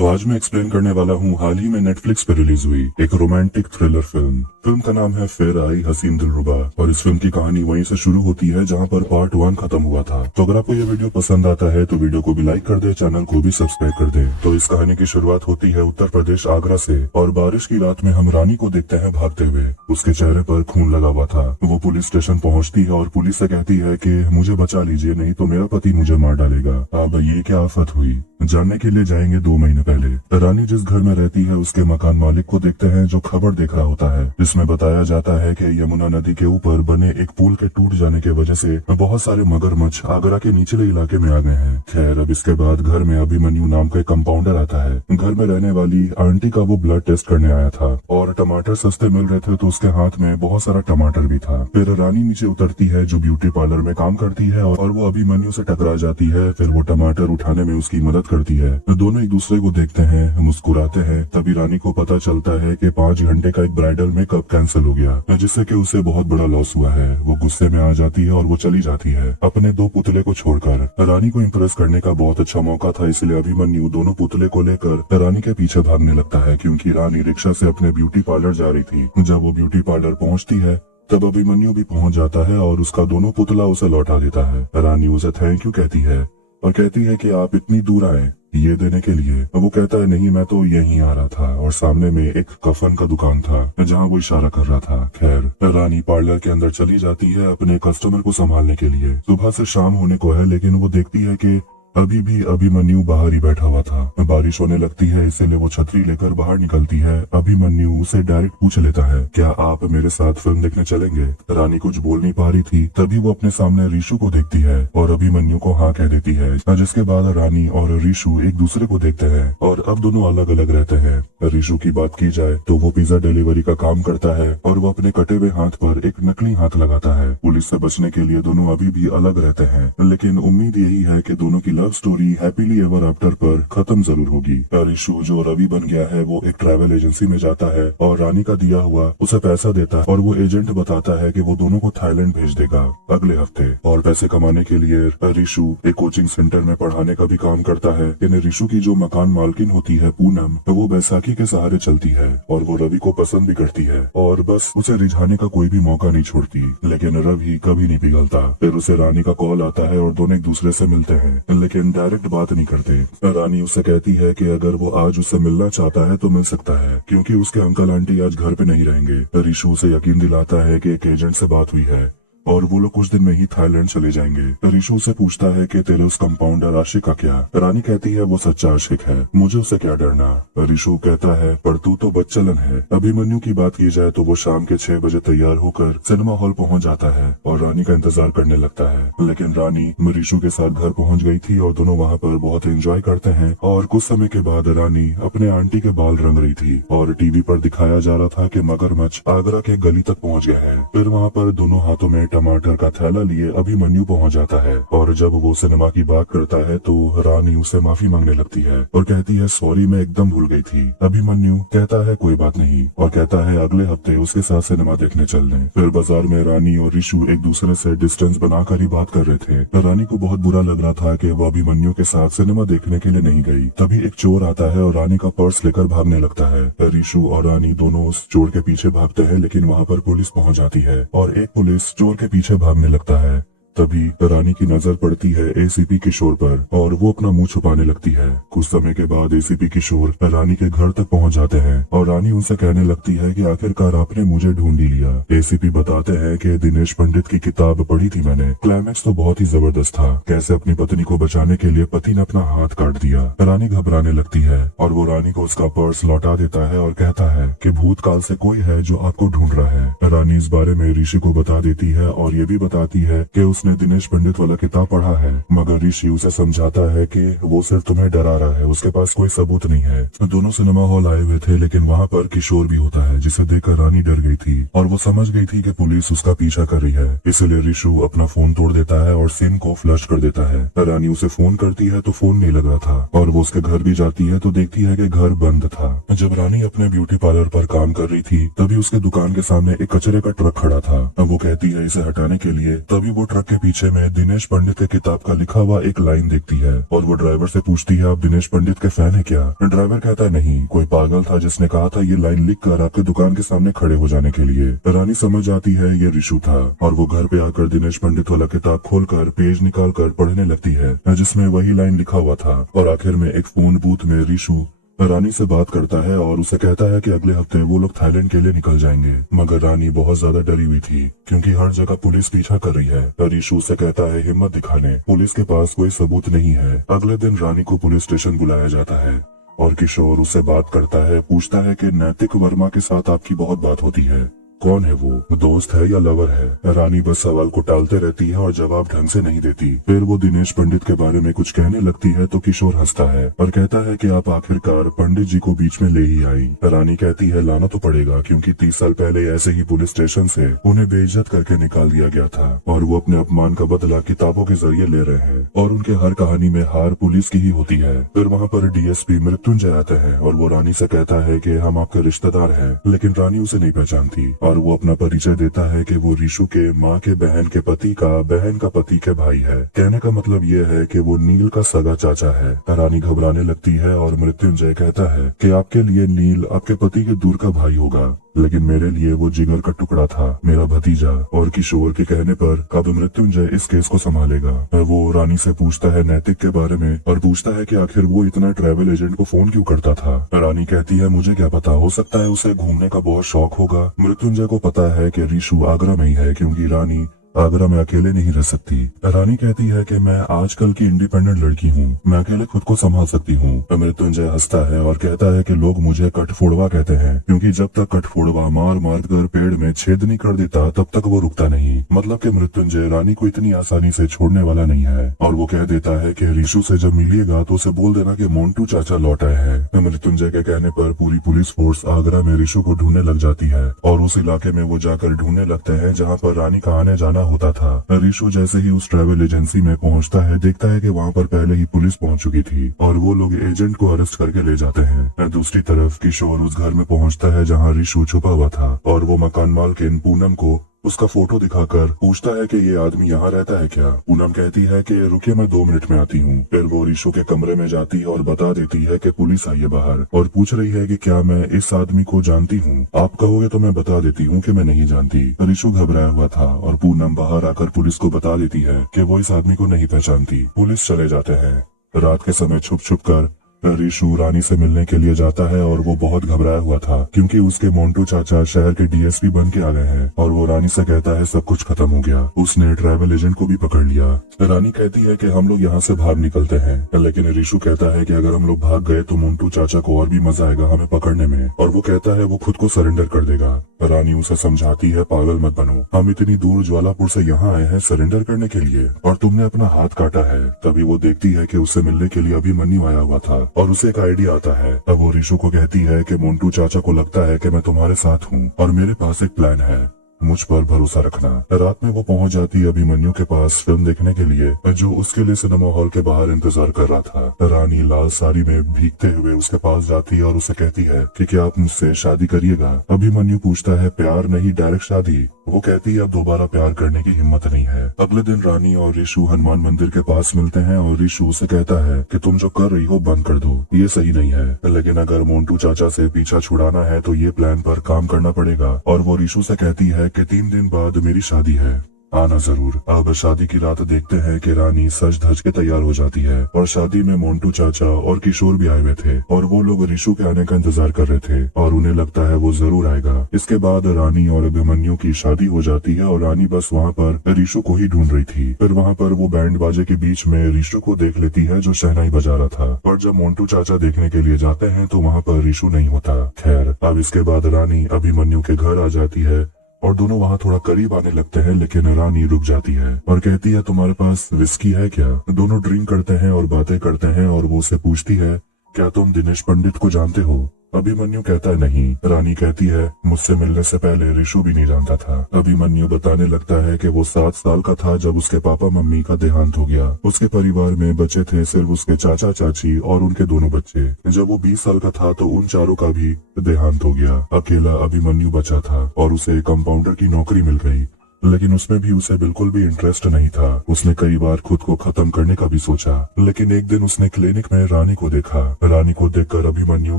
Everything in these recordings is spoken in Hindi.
तो आज मैं एक्सप्लेन करने वाला हूँ हाल ही में नेटफ्लिक्स पे रिलीज हुई एक रोमांटिक थ्रिलर फिल्म। फिल्म का नाम है फिर आई हसीन दिलरुबा और इस फिल्म की कहानी वहीं से शुरू होती है जहाँ पर पार्ट 1 खत्म हुआ था। तो अगर आपको ये वीडियो पसंद आता है तो वीडियो को भी लाइक कर दे, चैनल को भी सब्सक्राइब कर दे। तो इस कहानी की शुरुआत होती है उत्तर प्रदेश आगरा से और बारिश की रात में हम रानी को देखते हैं भागते हुए। उसके चेहरे पर खून लगा हुआ था। वो पुलिस स्टेशन पहुँचती है और पुलिस से कहती है कि मुझे बचा लीजिए, नहीं तो मेरा पति मुझे मार डालेगा। अब ये क्या आफत हुई, जानने के लिए जाएंगे 2 महीने पहले। रानी जिस घर में रहती है उसके मकान मालिक को देखते हैं जो खबर देख रहा होता है, जिसमें बताया जाता है कि यमुना नदी के ऊपर बने एक पुल के टूट जाने की वजह से बहुत सारे मगरमच्छ आगरा के निचले इलाके में आ गए हैं। खैर, अब इसके बाद घर में अभिमन्यु नाम का एक कंपाउंडर आता है। घर में रहने वाली आंटी का वो ब्लड टेस्ट करने आया था और टमाटर सस्ते मिल रहे थे तो उसके हाथ में बहुत सारा टमाटर भी था। फिर रानी नीचे उतरती है जो ब्यूटी पार्लर में काम करती है और वो अभिमन्यु से टकरा जाती है। फिर वो टमाटर उठाने में उसकी मदद करती है। दोनों एक दूसरे को देखते हैं, मुस्कुराते हैं। तभी रानी को पता चलता है कि 5 घंटे का एक ब्राइडल मेकअप कैंसिल हो गया, जिससे कि उसे बहुत बड़ा लॉस हुआ है। वो गुस्से में आ जाती है और वो चली जाती है अपने 2 पुतले को छोड़कर। रानी को इम्प्रेस करने का बहुत अच्छा मौका था, इसलिए अभिमन्यु दोनों पुतले को लेकर रानी के पीछे भागने लगता है, क्योंकि रानी रिक्शा से अपने ब्यूटी पार्लर जा रही थी। जब वो ब्यूटी पार्लर पहुँचती है तब अभिमन्यु भी पहुँच जाता है और उसका दोनों पुतला उसे लौटा देता है। रानी उसे थैंक यू कहती है और कहती है कि आप इतनी दूर आए ये देने के लिए। वो कहता है नहीं, मैं तो यहीं आ रहा था और सामने में एक कफन का दुकान था जहाँ वो इशारा कर रहा था। खैर, रानी पार्लर के अंदर चली जाती है अपने कस्टमर को संभालने के लिए। सुबह से शाम होने को है लेकिन वो देखती है कि अभी भी अभिमन्यु बाहर ही बैठा हुआ था। बारिश होने लगती है इसीलिए वो छतरी लेकर बाहर निकलती है। अभिमन्यु उसे डायरेक्ट पूछ लेता है, क्या आप मेरे साथ फिल्म देखने चलेंगे? रानी कुछ बोल नहीं पा रही थी, तभी वो अपने सामने रीशु को देखती है और अभिमन्यु को हाँ कह देती है। जिसके बाद रानी और रीशु एक दूसरे को देखते हैं और अब दोनों अलग अलग रहते हैं। रीशु की बात की जाए तो वो पिज्जा डिलीवरी का काम करता है और वो अपने कटे हुए हाथ पर एक नकली हाथ लगाता है। पुलिस से बचने के लिए दोनों अभी भी अलग रहते हैं, लेकिन उम्मीद यही है कि दोनों की love story happily ever after पर खत्म जरूर होगी। ऋषु जो रवि बन गया है वो एक ट्रैवल एजेंसी में जाता है और रानी का दिया हुआ उसे पैसा देता है और वो एजेंट बताता है कि वो दोनों को थाईलैंड भेज देगा अगले हफ्ते। और पैसे कमाने के लिए ऋषु एक कोचिंग सेंटर में पढ़ाने का भी काम करता है। यानी ऋषु की जो मकान मालकिन होती है पूनम, वो बैसाखी के सहारे चलती है और वो रवि को पसंद भी करती है और बस उसे रिझाने का कोई भी मौका नहीं छोड़ती। लेकिन रवि कभी नहीं पिघलता। फिर उसे रानी का कॉल आता है और दोनों एक दूसरे से मिलते हैं, लेकिन डायरेक्ट बात नहीं करते। रानी उससे कहती है कि अगर वो आज उससे मिलना चाहता है तो मिल सकता है, क्योंकि उसके अंकल आंटी आज घर पे नहीं रहेंगे। ऋषु उसे यकीन दिलाता है कि एक एजेंट से बात हुई है और वो लोग कुछ दिन में ही थाईलैंड चले जाएंगे। ऋषु से पूछता है कि तेरे उस कंपाउंडर आशिक का क्या? रानी कहती है वो सच्चा आशिक है, मुझे उससे क्या डरना। ऋषु कहता है पर तू तो बदचलन है। अभिमन्यु की बात की जाए तो वो शाम के 6 बजे तैयार होकर सिनेमा हॉल पहुंच जाता है और रानी का इंतजार करने लगता है। लेकिन रानी ऋषु के साथ घर पहुंच गई थी और दोनों वहां पर बहुत एंजॉय करते हैं। और कुछ समय के बाद रानी अपने आंटी के बाल रंग रही थी और टीवी पर दिखाया जा रहा था कि मगरमच्छ आगरा के गली तक पहुँच गया है। फिर वहाँ पर दोनों हाथों में टमाटर का थैला लिए अभिमन्यु पहुंच जाता है और जब वो सिनेमा की बात करता है तो रानी उसे माफी मांगने लगती है और कहती है सॉरी, मैं एकदम भूल गई थी। अभिमन्यु कहता है कोई बात नहीं और कहता है अगले हफ्ते उसके साथ सिनेमा देखने चलने। फिर बाजार में रानी और ऋषु एक दूसरे से डिस्टेंस बनाकर ही बात कर रहे थे। रानी को बहुत बुरा लग रहा था कि वो अभिमन्यु के साथ सिनेमा देखने के लिए नहीं गई। तभी एक चोर आता है और रानी का पर्स लेकर भागने लगता है। ऋषु और रानी दोनों उस चोर के पीछे भागते हैं, लेकिन वहाँ पर पुलिस पहुँच जाती है और एक पुलिस चोर के पीछे भागने लगता है। तभी रानी की नजर पड़ती है एसीपी किशोर पर और वो अपना मुंह छुपाने लगती है। कुछ समय के बाद एसीपी किशोर रानी के घर तक पहुंच जाते हैं और रानी उनसे कहने लगती है कि आखिरकार आपने मुझे ढूंढ ही लिया। एसीपी बताते हैं कि दिनेश पंडित की किताब पढ़ी थी मैंने, क्लाइमेक्स तो बहुत ही जबरदस्त था, कैसे अपनी पत्नी को बचाने के लिए पति ने अपना हाथ काट दिया। रानी घबराने लगती है और वो रानी को उसका पर्स लौटा देता है और कहता है कि भूतकाल से कोई है जो आपको ढूंढ रहा है। रानी इस बारे में ऋषि को बता देती है और ये भी बताती है कि उसने दिनेश पंडित वाला किताब पढ़ा है, मगर ऋषि उसे समझाता है कि वो सिर्फ तुम्हें डरा रहा है, उसके पास कोई सबूत नहीं है। दोनों सिनेमा हॉल आए हुए थे लेकिन वहाँ पर किशोर भी होता है, जिसे देखकर रानी डर गई थी और वो समझ गई थी कि पुलिस उसका पीछा कर रही है। इसलिए ऋषु अपना फोन तोड़ देता है और सिम को फ्लश कर देता है। रानी उसे फोन करती है तो फोन नहीं लग रहा था और वो उसके घर भी जाती है तो देखती है कि घर बंद था। जब रानी अपने ब्यूटी पार्लर पर काम कर रही थी तभी उसके दुकान के सामने एक कचरे का ट्रक खड़ा था। वो कहती है इसे हटाने के लिए, तभी वो ट्रक के पीछे में दिनेश पंडित के किताब का लिखा हुआ एक लाइन देखती है और वो ड्राइवर से पूछती है, आप दिनेश पंडित के फैन है क्या? ड्राइवर कहता है नहीं, कोई पागल था जिसने कहा था ये लाइन लिखकर आपके दुकान के सामने खड़े हो जाने के लिए। रानी समझ आती है ये ऋषु था और वो घर पे आकर दिनेश पंडित वाला किताब खोलकर पेज निकाल कर पढ़ने लगती है जिसमें वही लाइन लिखा हुआ था। और आखिर में एक फोन बूथ में ऋषु रानी से बात करता है और उसे कहता है कि अगले हफ्ते वो लोग थाईलैंड के लिए निकल जाएंगे। मगर रानी बहुत ज्यादा डरी हुई थी क्योंकि हर जगह पुलिस पीछा कर रही है। ऋषु से कहता है हिम्मत दिखाने, पुलिस के पास कोई सबूत नहीं है। अगले दिन रानी को पुलिस स्टेशन बुलाया जाता है और किशोर उससे बात करता है, पूछता है कि नैतिक वर्मा के साथ आपकी बहुत बात होती है, कौन है वो, दोस्त है या लवर है? रानी बस सवाल को टालते रहती है और जवाब ढंग से नहीं देती। फिर वो दिनेश पंडित के बारे में कुछ कहने लगती है तो किशोर हंसता है और कहता है कि आप आखिरकार पंडित जी को बीच में ले ही आई। रानी कहती है लाना तो पड़ेगा क्योंकि 30 साल पहले ऐसे ही पुलिस स्टेशन से उन्हें बेइज्जत करके निकाल दिया गया था और वो अपने अपमान का बदला किताबों के जरिए ले रहे हैं और उनके हर कहानी में हार पुलिस की ही होती है। फिर वहाँ पर डीएसपी मृत्युंजय आते हैं और वो रानी से कहता है कि हम आपके रिश्तेदार हैं, लेकिन रानी उसे नहीं पहचानती और वो अपना परिचय देता है कि वो ऋषु के माँ के बहन के पति का बहन का पति के भाई है। कहने का मतलब ये है कि वो नील का सगा चाचा है। रानी घबराने लगती है और मृत्युंजय कहता है कि आपके लिए नील आपके पति के दूर का भाई होगा, लेकिन मेरे लिए वो जिगर का टुकड़ा था, मेरा भतीजा। और किशोर के कहने पर अब मृत्युंजय इस केस को संभालेगा। वो रानी से पूछता है नैतिक के बारे में और पूछता है कि आखिर वो इतना ट्रैवल एजेंट को फोन क्यों करता था। रानी कहती है मुझे क्या पता, हो सकता है उसे घूमने का बहुत शौक होगा। मृत्युंजय को पता है कि ऋषु आगरा में ही है क्योंकि रानी आगरा में अकेले नहीं रह सकती। रानी कहती है कि मैं आजकल की इंडिपेंडेंट लड़की हूँ, मैं अकेले खुद को संभाल सकती हूँ। मृत्युंजय हंसता है और कहता है कि लोग मुझे कठफोड़वा कहते हैं क्योंकि जब तक कठफोड़वा मार मार कर पेड़ में छेद नहीं कर देता तब तक वो रुकता नहीं। मतलब कि मृत्युंजय रानी को इतनी आसानी से छोड़ने वाला नहीं है और वो कह देता है कि ऋषु से जब मिलिएगा तो उसे बोल देना कि मोन्टू चाचा लौट आए हैं। मृत्युंजय के कहने पर पूरी पुलिस फोर्स आगरा में ऋषु को ढूंढने लग जाती है और उस इलाके में वो जाकर ढूंढने लगते हैं जहाँ पर रानी का आने जाना होता था। ऋषु जैसे ही उस ट्रैवल एजेंसी में पहुंचता है देखता है कि वहां पर पहले ही पुलिस पहुंच चुकी थी और वो लोग एजेंट को अरेस्ट करके ले जाते हैं। दूसरी तरफ किशोर उस घर में पहुंचता है जहां ऋषु छुपा हुआ था और वो मकान मालकिन पूनम को उसका फोटो दिखाकर पूछता है कि ये आदमी यहाँ रहता है क्या। पूनम कहती है कि रुकिए मैं 2 मिनट में आती हूँ। फिर वो ऋषु के कमरे में जाती है और बता देती है कि पुलिस आई है बाहर और पूछ रही है कि क्या मैं इस आदमी को जानती हूँ। आप कहोगे तो मैं बता देती हूँ कि मैं नहीं जानती। ऋषु घबराया हुआ था और पूनम बाहर आकर पुलिस को बता देती है कि वो इस आदमी को नहीं पहचानती। पुलिस चले जाते हैं। रात के समय छुप छुप कर ऋषु रानी से मिलने के लिए जाता है और वो बहुत घबराया हुआ था क्योंकि उसके मोन्टू चाचा शहर के डीएसपी बन के आ गए हैं और वो रानी से कहता है सब कुछ खत्म हो गया, उसने ट्रैवल एजेंट को भी पकड़ लिया। रानी कहती है कि हम लोग यहाँ से भाग निकलते हैं, लेकिन ऋषु कहता है कि अगर हम लोग भाग गए तो मोन्टू चाचा को और भी मजा आएगा हमें पकड़ने में और वो कहता है वो खुद को सरेंडर कर देगा। रानी उसे समझाती है पागल मत बनो, हम इतनी दूर ज्वालापुर से यहाँ आए हैं सरेंडर करने के लिए और तुमने अपना हाथ काटा है। तभी वो देखती है कि उससे मिलने के लिए अभिमन्यु आया हुआ था और उसे एक आइडिया आता है। तब वो ऋषु को कहती है कि मोन्टू चाचा को लगता है कि मैं तुम्हारे साथ हूँ और मेरे पास एक प्लान है, मुझ पर भरोसा रखना। रात में वो पहुंच जाती है अभिमन्यु के पास फिल्म देखने के लिए जो उसके लिए सिनेमा हॉल के बाहर इंतजार कर रहा था। रानी लाल साड़ी में भीगते हुए उसके पास जाती है और उसे कहती है कि क्या आप मुझसे शादी करिएगा। अभिमन्यु पूछता है प्यार नहीं डायरेक्ट शादी। वो कहती है अब दोबारा प्यार करने की हिम्मत नहीं है। अगले दिन रानी और ऋषु हनुमान मंदिर के पास मिलते हैं और ऋषु उसे कहता है कि तुम जो कर रही हो बंद कर दो, ये सही नहीं है, लेकिन अगर मोन्टू चाचा से पीछा छुड़ाना है तो ये प्लान पर काम करना पड़ेगा। और वो ऋषु से कहती है कि 3 दिन बाद मेरी शादी है, आना जरूर। अब शादी की रात देखते हैं कि रानी सज धज के तैयार हो जाती है और शादी में मोन्टू चाचा और किशोर भी आए हुए थे और वो लोग ऋषु के आने का इंतजार कर रहे थे और उन्हें लगता है वो जरूर आएगा। इसके बाद रानी और अभिमन्यु की शादी हो जाती है और रानी बस वहाँ पर ऋषु को ही ढूंढ रही थी। फिर वहाँ पर वो बैंड बाजे के बीच में ऋषु को देख लेती है जो शहनाई बजा रहा था। पर जब मोन्टू चाचा देखने के लिए जाते हैं तो वहाँ पर ऋषु नहीं होता। खैर अब इसके बाद रानी अभिमन्यु के घर आ जाती है और दोनों वहाँ थोड़ा करीब आने लगते हैं, लेकिन रानी रुक जाती है और कहती है तुम्हारे पास विस्की है क्या। दोनों ड्रिंक करते हैं और बातें करते हैं और वो उसे पूछती है क्या तुम दिनेश पंडित को जानते हो। अभिमन्यु कहता है नहीं। रानी कहती है मुझसे मिलने से पहले ऋषु भी नहीं जानता था। अभिमन्यु बताने लगता है कि वो 7 साल का था जब उसके पापा मम्मी का देहांत हो गया। उसके परिवार में बचे थे सिर्फ उसके चाचा चाची और उनके दोनों बच्चे। जब वो 20 साल का था तो उन चारों का भी देहांत हो गया। अकेला अभिमन्यु बचा था और उसे कंपाउंडर की नौकरी मिल गई। लेकिन उसमें भी उसे बिल्कुल भी इंटरेस्ट नहीं था। उसने कई बार खुद को खत्म करने का भी सोचा, लेकिन एक दिन उसने क्लिनिक में रानी को देखा। रानी को देखकर अभिमन्यु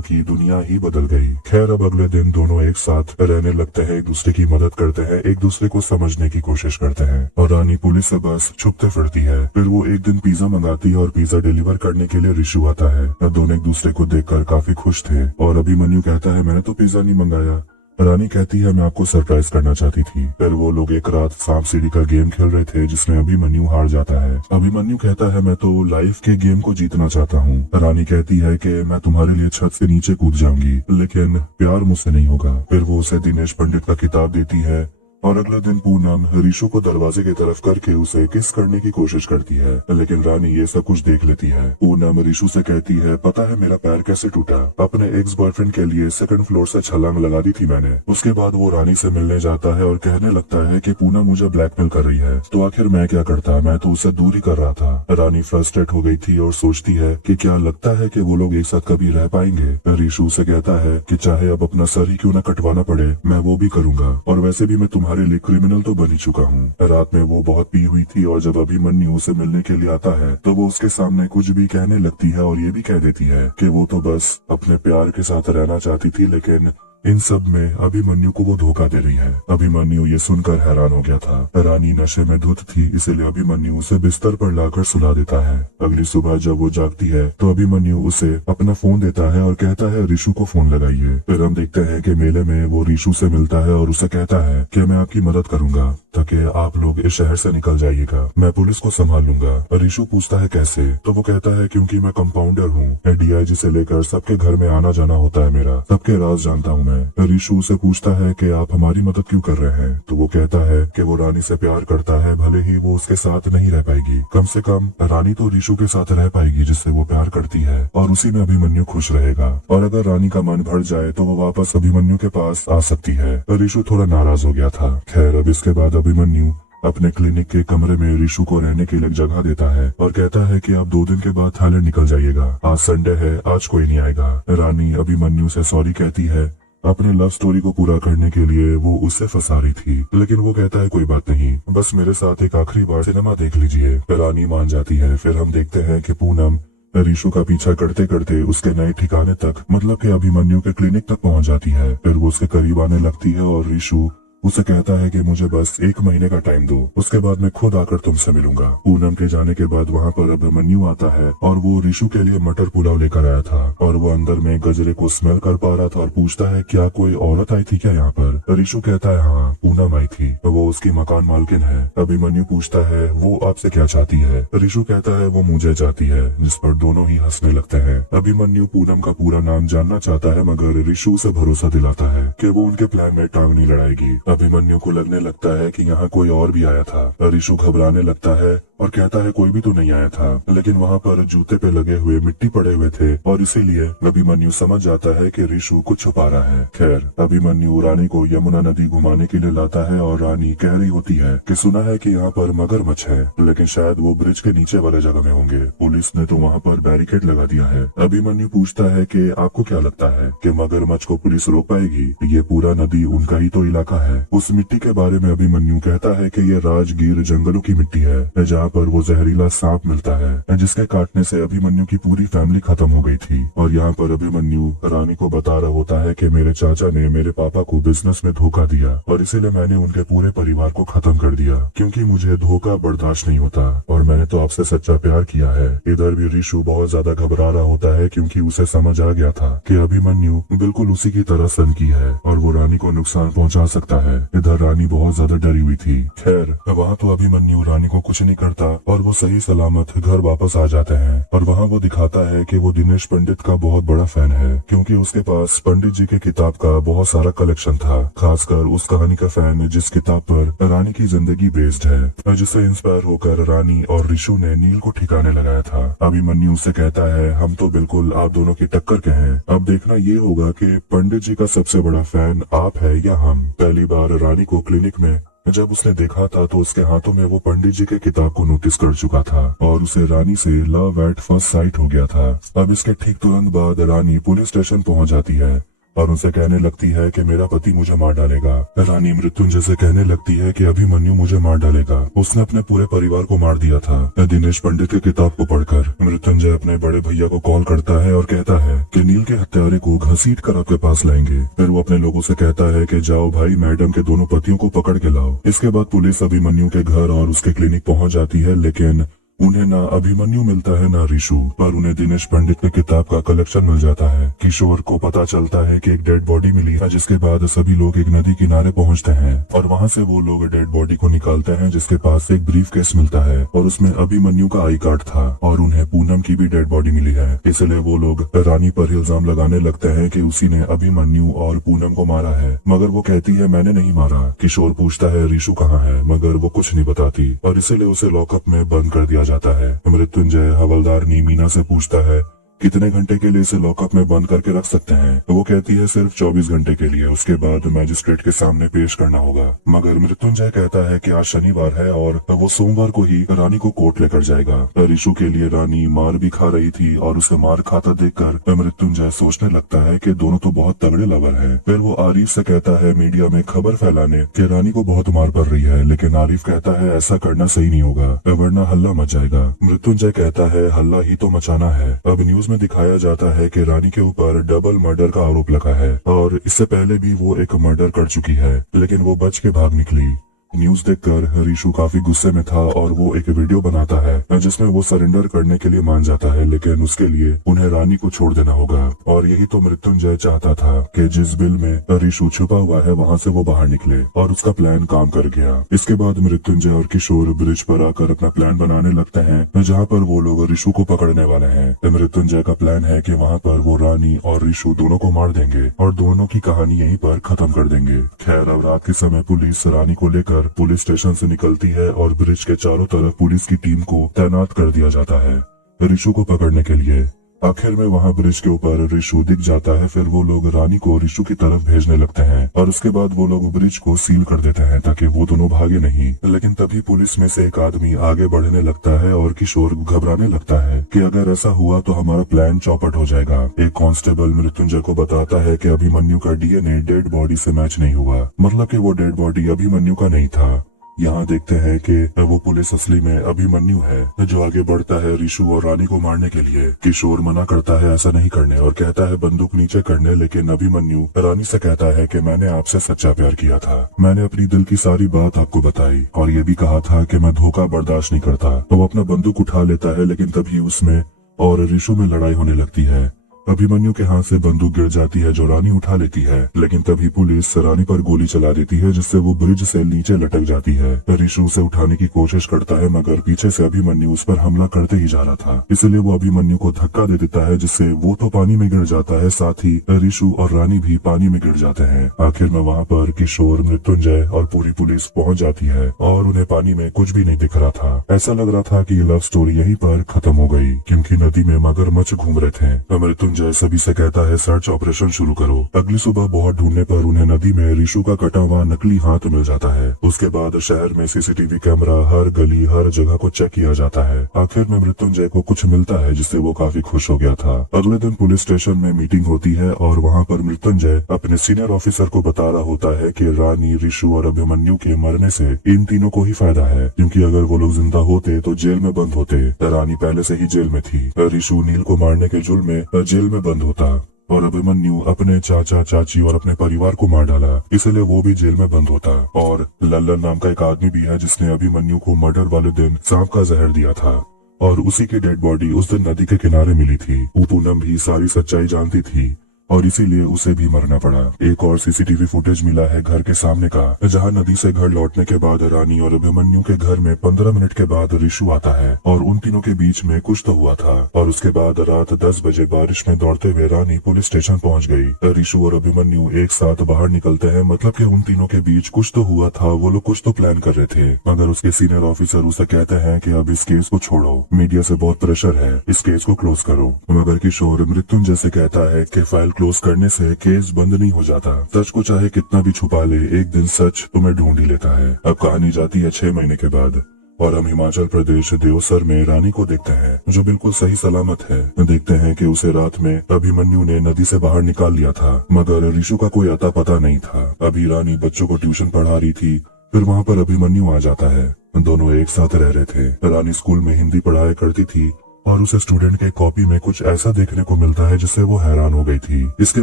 की दुनिया ही बदल गई। खैर, अब अगले दिन दोनों एक साथ रहने लगते हैं, एक दूसरे की मदद करते हैं, एक दूसरे को समझने की कोशिश करते हैं। और रानी पुलिस से बस छुपते फिरती है। फिर वो एक दिन पिज्जा मंगाती है और पिज्जा डिलीवर करने के लिए ऋषु आता है। दोनों एक दूसरे को देखकर काफी खुश थे और अभिमन्यु कहता है, मैंने तो पिज्जा नहीं मंगाया। रानी कहती है, मैं आपको सरप्राइज करना चाहती थी। फिर वो लोग एक रात सांप सीढ़ी का गेम खेल रहे थे जिसमें अभिमन्यु हार जाता है। अभिमन्यु कहता है, मैं तो लाइफ के गेम को जीतना चाहता हूँ। रानी कहती है कि मैं तुम्हारे लिए छत से नीचे कूद जाऊंगी, लेकिन प्यार मुझसे नहीं होगा। फिर वो उसे दिनेश पंडित का किताब देती है और अगले दिन पूनम ऋषु को दरवाजे की तरफ करके उसे किस करने की कोशिश करती है, लेकिन रानी ये सब कुछ देख लेती है। पूनम ऋषु से कहती है, पता है मेरा पैर कैसे टूटा? अपने एक्स बॉयफ्रेंड के लिए सेकंड फ्लोर से छलांग लगा दी थी मैंने। उसके बाद वो रानी से मिलने जाता है और कहने लगता है कि पूनम मुझे ब्लैकमेल कर रही है। तो आखिर मैं क्या करता, मैं तो उसे दूर ही कर रहा था। रानी फ्रस्ट्रेट हो गई थी और सोचती है कि क्या लगता है कि वो लोग एक साथ कभी रह पाएंगे। ऋषु से कहता है कि चाहे अब अपना सर ही क्यों न कटवाना पड़े, मैं वो भी करूंगा, और वैसे भी मैं तुम्हारे लिए क्रिमिनल तो बन ही चुका हूँ। रात में वो बहुत पी हुई थी और जब अभिमन्यु उसे मिलने के लिए आता है तो वो उसके सामने कुछ भी कहने लगती है और ये भी कह देती है कि वो तो बस अपने प्यार के साथ रहना चाहती थी, लेकिन इन सब में अभिमन्यु को वो धोखा दे रही है। अभिमन्यु ये सुनकर हैरान हो गया था। रानी नशे में धुत थी, इसीलिए अभिमन्यु उसे बिस्तर पर लाकर सुला देता है। अगली सुबह जब वो जागती है तो अभिमन्यु उसे अपना फोन देता है और कहता है, ऋषु को फोन लगाइए। फिर हम देखते हैं कि मेले में वो ऋषु से मिलता है और उसे कहता है कि मैं आपकी मदद करूंगा ताकि आप लोग इस शहर से निकल जाइएगा, मैं पुलिस को संभाल लूंगा। ऋषु पूछता है कैसे, तो वो कहता है क्योंकि मैं कंपाउंडर हूँ, डीआईजी से लेकर सबके घर में आना जाना होता है मेरा, सबके राज जानता हूँ मैं। ऋषु से पूछता है कि आप हमारी मदद क्यों कर रहे हैं, तो वो कहता है कि वो रानी से प्यार करता है, भले ही वो उसके साथ नहीं रह पाएगी, कम से कम रानी तो ऋषु के साथ रह पाएगी जिससे वो प्यार करती है, और उसी में अभिमन्यु खुश रहेगा। और अगर रानी का मन भर जाए तो वो वापस अभिमन्यु के पास आ सकती है। ऋषु थोड़ा नाराज हो गया था। खैर, अब इसके बाद अभिमन्यु अपने क्लिनिक के कमरे में ऋषु को रहने के लिए जगह देता है और कहता है कि आप 2 दिन के बाद थाईलैंड निकल जाइएगा, आज संडे है, आज कोई नहीं आएगा। रानी अभिमन्यु से सॉरी कहती है। अपने लव स्टोरी को पूरा करने के लिए वो उससे फंसा रही थी, लेकिन वो कहता है कोई बात नहीं, बस मेरे साथ एक आखिरी बार सिनेमा देख लीजिए। रानी मान जाती है। फिर हम देखते हैं कि पूनम ऋषु का पीछा करते करते उसके नए ठिकाने तक, मतलब कि अभिमन्यु के क्लिनिक तक पहुंच जाती है। फिर वो उसके करीब आने लगती है और ऋषु उसे कहता है कि मुझे बस 1 महीने का टाइम दो, उसके बाद मैं खुद आकर तुमसे मिलूंगा। पूनम के जाने के बाद वहाँ पर अभिमन्यु आता है और वो ऋषु के लिए मटर पुलाव लेकर आया था और वो अंदर में गजरे को स्मेल कर पा रहा था और पूछता है, क्या कोई औरत आई थी क्या यहाँ पर? ऋषु कहता है, हाँ, पूनम आई थी, वो उसकी मकान मालकिन है। अभिमन्यु पूछता है, वो आपसे क्या चाहती है? ऋषु कहता है, वो मुझे चाहती है, जिस पर दोनों ही हंसने लगते हैं। अभिमन्यु पूनम का पूरा नाम जानना चाहता है, मगर ऋषु उसे भरोसा दिलाता है कि वो उनके प्लान में टांग नहीं लड़ाएगी। अभिमन्यु को लगने लगता है कि यहाँ कोई और भी आया था। ऋषु घबराने लगता है और कहता है कोई भी तो नहीं आया था, लेकिन वहाँ पर जूते पे लगे हुए मिट्टी पड़े हुए थे और इसीलिए अभिमन्यु समझ जाता है कि ऋषु कुछ छुपा रहा है। खैर, अभिमन्यु रानी को यमुना नदी घुमाने के लिए लाता है और रानी कह रही होती है कि सुना है कि यहाँ पर मगरमच्छ है, लेकिन शायद वो ब्रिज के नीचे वाले जगह में होंगे, पुलिस ने तो वहाँ पर बैरिकेड लगा दिया है। अभिमन्यु पूछता है कि आपको क्या लगता है कि मगरमच्छ को पुलिस रोक पाएगी? ये पूरा नदी उनका ही तो इलाका है। उस मिट्टी के बारे में अभिमन्यु कहता है कि ये राजगीर जंगलों की मिट्टी है जहाँ पर वो जहरीला सांप मिलता है, जिसके काटने से अभिमन्यु की पूरी फैमिली खत्म हो गई थी। और यहाँ पर अभिमन्यु रानी को बता रहा होता है कि मेरे चाचा ने मेरे पापा को बिजनेस में धोखा दिया और इसीलिए मैंने उनके पूरे परिवार को खत्म कर दिया, क्योंकि मुझे धोखा बर्दाश्त नहीं होता और मैंने तो आपसे सच्चा प्यार किया है। इधर भी ऋषु बहुत ज्यादा घबरा रहा होता है क्योंकि उसे समझ आ गया था कि अभिमन्यु बिल्कुल उसी की तरह सनकी है और वो रानी को नुकसान पहुँचा सकता है। इधर रानी बहुत ज्यादा डरी हुई थी। खैर, वहाँ तो अभिमन्यु रानी को कुछ नहीं करता और वो सही सलामत घर वापस आ जाते हैं। और वहाँ वो दिखाता है कि वो दिनेश पंडित का बहुत बड़ा फैन है, क्योंकि उसके पास पंडित जी के किताब का बहुत सारा कलेक्शन था, खासकर उस कहानी का फैन जिस किताब पर रानी की जिंदगी बेस्ड है, जिससे इंस्पायर होकर रानी और ऋषु ने नील को ठिकाने लगाया था। अभिमन्यु से कहता है, हम तो बिल्कुल आप दोनों की टक्कर के हैं, अब देखना ये होगा कि पंडित जी का सबसे बड़ा फैन आप है या हम। पहली बार रानी को क्लिनिक में जब उसने देखा था तो उसके हाथों में वो पंडित जी के किताब को नोटिस कर चुका था और उसे रानी से लव एट फर्स्ट साइट हो गया था। अब इसके ठीक तुरंत बाद रानी पुलिस स्टेशन पहुंच जाती है और उनसे कहने लगती है कि मेरा पति मुझे मार डालेगा। रानी मृत्युंजय से कहने लगती है कि अभिमन्यु मुझे मार डालेगा, उसने अपने पूरे परिवार को मार दिया था। दिनेश पंडित की किताब को पढ़कर मृत्युंजय अपने बड़े भैया को कॉल करता है और कहता है कि नील के हत्यारे को घसीट कर आपके पास लाएंगे। फिर वो अपने लोगों से कहता है कि जाओ भाई, मैडम के दोनों पतियों को पकड़ के लाओ। इसके बाद पुलिस अभिमन्यु के घर और उसके क्लिनिक पहुंच जाती है, लेकिन उन्हें ना अभिमन्यु मिलता है ना ऋषु, पर उन्हें दिनेश पंडित की किताब का कलेक्शन मिल जाता है। किशोर को पता चलता है कि एक डेड बॉडी मिली है, जिसके बाद सभी लोग एक नदी किनारे पहुंचते हैं और वहां से वो लोग डेड बॉडी को निकालते हैं, जिसके पास एक ब्रीफ केस मिलता है और उसमें अभिमन्यु का आई कार्ड था और उन्हें पूनम की भी डेड बॉडी मिली है। इसलिए वो लोग रानी पर इल्जाम लगाने लगते हैं कि उसी ने अभिमन्यु और पूनम को मारा है, मगर वो कहती है मैंने नहीं मारा। किशोर पूछता है ऋषु कहाँ है, मगर वो कुछ नहीं बताती और इसीलिए उसे लॉकअप में बंद कर दिया जाता है। मृत्युंजय हवलदार मीना से पूछता है कितने घंटे के लिए इसे लॉकअप में बंद करके रख सकते हैं। तो वो कहती है सिर्फ 24 घंटे के लिए, उसके बाद मैजिस्ट्रेट के सामने पेश करना होगा। मगर मृत्युंजय कहता है कि आज शनिवार है और वो सोमवार को ही रानी को कोर्ट लेकर जाएगा। ऋषु के लिए रानी मार भी खा रही थी और उसे मार खाता देखकर मृत्युंजय सोचने लगता है कि दोनों तो बहुत तगड़े लवर हैं। फिर वो आरिफ से कहता है मीडिया में खबर फैलाने कि रानी को बहुत मार पड़ रही है, लेकिन आरिफ कहता है ऐसा करना सही नहीं होगा वरना हल्ला मच जाएगा। मृत्युंजय कहता है हल्ला ही तो मचाना है। अब न्यूज में दिखाया जाता है कि रानी के ऊपर डबल मर्डर का आरोप लगा है और इससे पहले भी वो एक मर्डर कर चुकी है, लेकिन वो बच के भाग निकली। न्यूज देखकर ऋषु काफी गुस्से में था और वो एक वीडियो बनाता है जिसमें वो सरेंडर करने के लिए मान जाता है, लेकिन उसके लिए उन्हें रानी को छोड़ देना होगा। और यही तो मृत्युंजय चाहता था कि जिस बिल में ऋषु छुपा हुआ है वहाँ से वो बाहर निकले, और उसका प्लान काम कर गया। इसके बाद मृत्युंजय और किशोर ब्रिज पर आकर अपना प्लान बनाने लगते हैं, जहाँ पर वो लोग ऋषु को पकड़ने वाले हैं। मृत्युंजय का प्लान है कि वहाँ पर वो रानी और ऋषु दोनों को मार देंगे और दोनों की कहानी यहीं पर खत्म कर देंगे। खैर अब रात के समय पुलिस रानी को लेकर पुलिस स्टेशन से निकलती है और ब्रिज के चारों तरफ पुलिस की टीम को तैनात कर दिया जाता है ऋषु को पकड़ने के लिए। आखिर में वहाँ ब्रिज के ऊपर ऋषु दिख जाता है। फिर वो लोग रानी को ऋषु की तरफ भेजने लगते हैं और उसके बाद वो लोग ब्रिज को सील कर देते हैं ताकि वो दोनों भागे नहीं। लेकिन तभी पुलिस में से एक आदमी आगे बढ़ने लगता है और किशोर घबराने लगता है कि अगर ऐसा हुआ तो हमारा प्लान चौपट हो जाएगा। एक कांस्टेबल मृत्युंजय को बताता है कि अभिमन्यु का डीएनए डेड बॉडी से मैच नहीं हुआ, मतलब कि वो डेड बॉडी अभिमन्यु का नहीं था। यहाँ देखते हैं कि वो पुलिस असली में अभिमन्यु है जो आगे बढ़ता है ऋषु और रानी को मारने के लिए। किशोर मना करता है ऐसा नहीं करने और कहता है बंदूक नीचे करने, लेकिन अभिमन्यु रानी से कहता है कि मैंने आपसे सच्चा प्यार किया था, मैंने अपनी दिल की सारी बात आपको बताई और ये भी कहा था कि मैं धोखा बर्दाश्त नहीं करता। तो वो अपना बंदूक उठा लेता है, लेकिन तभी उसमें और ऋषु में लड़ाई होने लगती है। अभिमन्यु के हाथ से बंदूक गिर जाती है जो रानी उठा लेती है, लेकिन तभी पुलिस रानी पर गोली चला देती है जिससे वो ब्रिज से नीचे लटक जाती है। ऋषु उसे उठाने की कोशिश करता है मगर पीछे से अभिमन्यु उस पर हमला करते ही जा रहा था, इसलिए वो अभिमन्यु को धक्का दे देता है जिससे वो तो पानी में गिर जाता है, साथ ही ऋषु और रानी भी पानी में गिर जाते हैं। आखिर में वहाँ पर किशोर, मृत्युंजय और पूरी पुलिस पहुँच जाती है और उन्हें पानी में कुछ भी नहीं दिख रहा था। ऐसा लग रहा था कि ये लव स्टोरी यहीं पर खत्म हो गई, क्योंकि नदी में मगरमच्छ घूम रहे थे। मृत्युंजय सभी से कहता है सर्च ऑपरेशन शुरू करो। अगली सुबह बहुत ढूंढने पर उन्हें नदी में ऋषु का कटा हुआ नकली हाथ मिल जाता है। उसके बाद शहर में सीसीटीवी कैमरा हर गली हर जगह को चेक किया जाता है। आखिर में मृत्युंजय को कुछ मिलता है जिससे वो काफी खुश हो गया था। अगले दिन पुलिस स्टेशन में मीटिंग होती है और वहाँ पर मृत्युंजय अपने सीनियर ऑफिसर को बता रहा होता है कि रानी, ऋषु और अभिमन्यु के मरने से इन तीनों को ही फायदा है, क्योंकि अगर वो लोग जिंदा होते तो जेल में बंद होते। रानी पहले से ही जेल में थी, ऋषु नील को मारने के जुर्म में जेल में बंद होता और अभिमन्यु अपने चाचा चाची और अपने परिवार को मार डाला, इसलिए वो भी जेल में बंद होता। और लल्लन नाम का एक आदमी भी है जिसने अभिमन्यु को मर्डर वाले दिन सांप का जहर दिया था और उसी की डेड बॉडी उस दिन नदी के किनारे मिली थी। पूनम भी सारी सच्चाई जानती थी और इसीलिए उसे भी मरना पड़ा। एक और सीसीटीवी फुटेज मिला है घर के सामने का, जहां नदी से घर लौटने के बाद रानी और अभिमन्यु के घर में 15 मिनट के बाद ऋषु आता है और उन तीनों के बीच में कुछ तो हुआ था। और उसके बाद रात 10 बजे बारिश में दौड़ते हुए रानी पुलिस स्टेशन पहुंच गई। ऋषु और अभिमन्यु एक साथ बाहर निकलते हैं, मतलब कि उन तीनों के बीच कुछ तो हुआ था, वो लोग कुछ तो प्लान कर रहे थे। मगर उसके सीनियर ऑफिसर उसे कहते हैं कि अब इस केस को छोड़ो, मीडिया से बहुत प्रेशर है, इस केस को क्लोज करो। मगर किशोर मृत्युंजय से कहता है कि फाइल क्लोज करने से केस बंद नहीं हो जाता, सच को चाहे कितना भी छुपा ले एक दिन सच तुम्हें ढूंढ ही लेता है। अब कहानी जाती है 6 महीने के बाद और हम हिमाचल प्रदेश देवसर में रानी को देखते हैं जो बिल्कुल सही सलामत है। देखते हैं कि उसे रात में अभिमन्यु ने नदी से बाहर निकाल लिया था, मगर ऋषु का कोई अता पता नहीं था। अभी रानी बच्चों को ट्यूशन पढ़ा रही थी, फिर वहाँ पर अभिमन्यु आ जाता है। दोनों एक साथ रह रहे थे। रानी स्कूल में हिंदी पढ़ाया करती थी और उसे स्टूडेंट के कॉपी में कुछ ऐसा देखने को मिलता है जिससे वो हैरान हो गई थी। इसके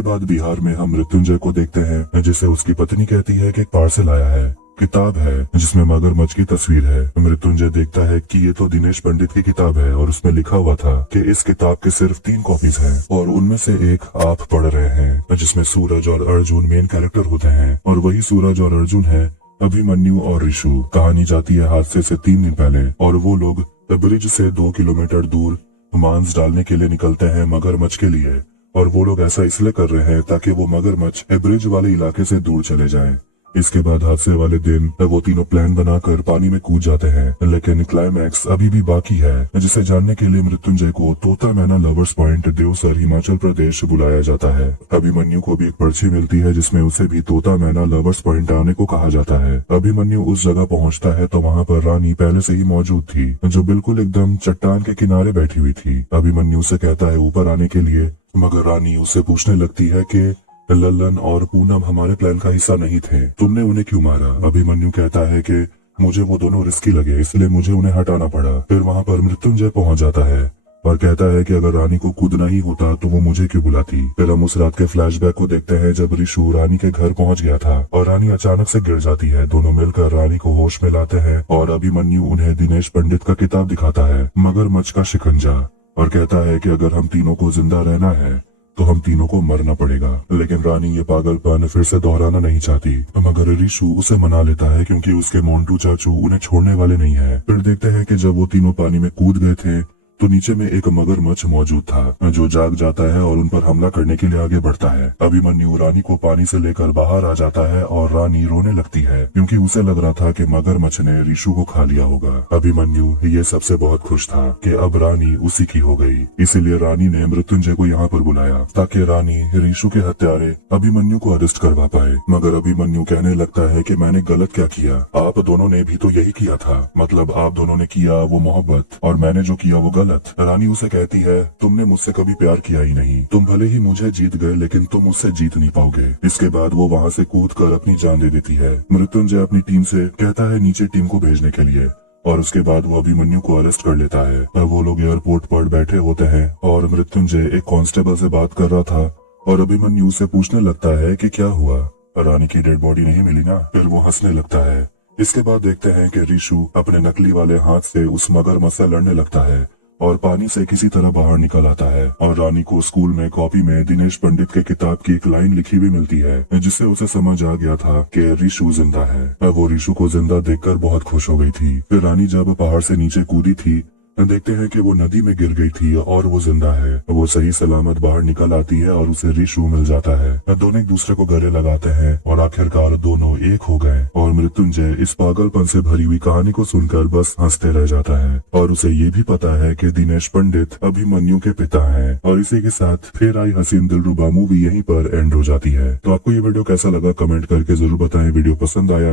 बाद बिहार में हम मृत्युंजय को देखते हैं जिसे उसकी पत्नी कहती है कि एक पार्सल आया है, किताब है जिसमें मगरमच्छ की तस्वीर है। मृत्युंजय देखता है कि ये तो दिनेश पंडित की किताब है और उसमें लिखा हुआ था कि इस किताब के सिर्फ 3 कॉपीज हैं और उनमें से एक आप पढ़ रहे हैं, जिसमें सूरज और अर्जुन मेन कैरेक्टर होते हैं और वही सूरज और अर्जुन है अभिमन्यु और ऋषु। कहानी जाती है हादसे से 3 दिन पहले और वो लोग ब्रिज से 2 किलोमीटर दूर मांस डालने के लिए निकलते हैं मगरमच्छ के लिए, और वो लोग ऐसा इसलिए कर रहे हैं ताकि वो मगरमच्छ ब्रिज वाले इलाके से दूर चले जाएं। इसके बाद हादसे वाले दिन वो तीनों प्लान बनाकर पानी में कूद जाते हैं, लेकिन क्लाइमैक्स अभी भी बाकी है, जिसे जानने के लिए मृत्युंजय को तोता मैना लवर्स पॉइंट देवसर हिमाचल प्रदेश बुलाया जाता है। अभिमन्यु को भी एक पर्ची मिलती है जिसमें उसे भी तोता मैना लवर्स पॉइंट आने को कहा जाता है। अभिमन्यु उस जगह पहुंचता है तो वहाँ पर रानी पहले से ही मौजूद थी, जो बिल्कुल एकदम चट्टान के किनारे बैठी हुई थी। अभिमन्यु से कहता है ऊपर आने के लिए, मगर रानी उससे पूछने लगती है कि लल्लन और पूनम हमारे प्लान का हिस्सा नहीं थे, तुमने उन्हें क्यों मारा? अभिमन्यु कहता है कि मुझे वो दोनों रिस्की लगे इसलिए मुझे उन्हें हटाना पड़ा। फिर वहाँ पर मृत्युंजय पहुँच जाता है और कहता है कि अगर रानी को कूदना ही होता तो वो मुझे क्यों बुलाती। फिर हम उस रात के फ्लैशबैक को देखते हैं जब ऋषु रानी के घर पहुँच गया था और रानी अचानक से गिर जाती है। दोनों मिलकर रानी को होश में लाते हैं और अभिमन्यु उन्हें दिनेश पंडित का किताब दिखाता है, मगरमच्छ का शिकंजा, और कहता है कि अगर हम तीनों को जिंदा रहना है तो हम तीनों को मरना पड़ेगा। लेकिन रानी ये पागलपन फिर से दोहराना नहीं चाहती, मगर ऋषु उसे मना लेता है क्योंकि उसके मोंटू चाचू उन्हें छोड़ने वाले नहीं है। फिर देखते हैं कि जब वो तीनों पानी में कूद गए थे तो नीचे में एक मगरमच्छ मौजूद था जो जाग जाता है और उन पर हमला करने के लिए आगे बढ़ता है। अभिमन्यु रानी को पानी से लेकर बाहर आ जाता है और रानी रोने लगती है क्योंकि उसे लग रहा था कि मगरमच्छ ने ऋषु को खा लिया होगा। अभिमन्यु ये सबसे बहुत खुश था कि अब रानी उसी की हो गई, इसीलिए रानी ने मृत्युंजय को यहाँ पर बुलाया ताकि रानी ऋषु के हत्यारे अभिमन्यु को अरेस्ट करवा पाए। मगर अभिमन्यु कहने लगता है कि मैंने गलत क्या किया, आप दोनों ने भी तो यही किया था, मतलब आप दोनों ने किया वो मोहब्बत और मैंने जो किया वो गलत। रानी उसे कहती है तुमने मुझसे कभी प्यार किया ही नहीं, तुम भले ही मुझे जीत गए लेकिन तुम मुझसे जीत नहीं पाओगे। इसके बाद वो वहाँ से कूदकर अपनी जान दे देती है। मृत्युंजय अपनी टीम से कहता है नीचे टीम को भेजने के लिए और उसके बाद वो अभिमन्यु को अरेस्ट कर लेता है। वो लोग एयरपोर्ट पर बैठे होते हैं और मृत्युंजय एक कांस्टेबल से बात कर रहा था और अभिमन्यु से पूछने लगता है कि क्या हुआ, रानी की डेड बॉडी नहीं मिली ना? फिर वो हंसने लगता है। इसके बाद देखते हैं कि ऋषु अपने नकली वाले हाथ से उस मगरमच्छ से लड़ने लगता है और पानी से किसी तरह बाहर निकल आता है और रानी को स्कूल में कॉपी में दिनेश पंडित के किताब की एक लाइन लिखी हुई मिलती है जिससे उसे समझ आ गया था कि ऋषु जिंदा है। वो ऋषु को जिंदा देखकर बहुत खुश हो गई थी। फिर रानी जब पहाड़ से नीचे कूदी थी देखते हैं कि वो नदी में गिर गई थी और वो जिंदा है। वो सही सलामत बाहर निकल आती है और उसे ऋषु मिल जाता है। दोनों एक दूसरे को गले लगाते हैं और आखिरकार दोनों एक हो गए और मृत्युंजय इस पागलपन से भरी हुई कहानी को सुनकर बस हंसते रह जाता है और उसे ये भी पता है कि दिनेश पंडित अभिमन्यु के पिता हैं। और इसी के साथ फिर आई हसीन दिलरुबा मूवी यहीं पर एंड हो जाती है। तो आपको ये वीडियो कैसा लगा कमेंट करके जरूर बताएं। वीडियो पसंद आया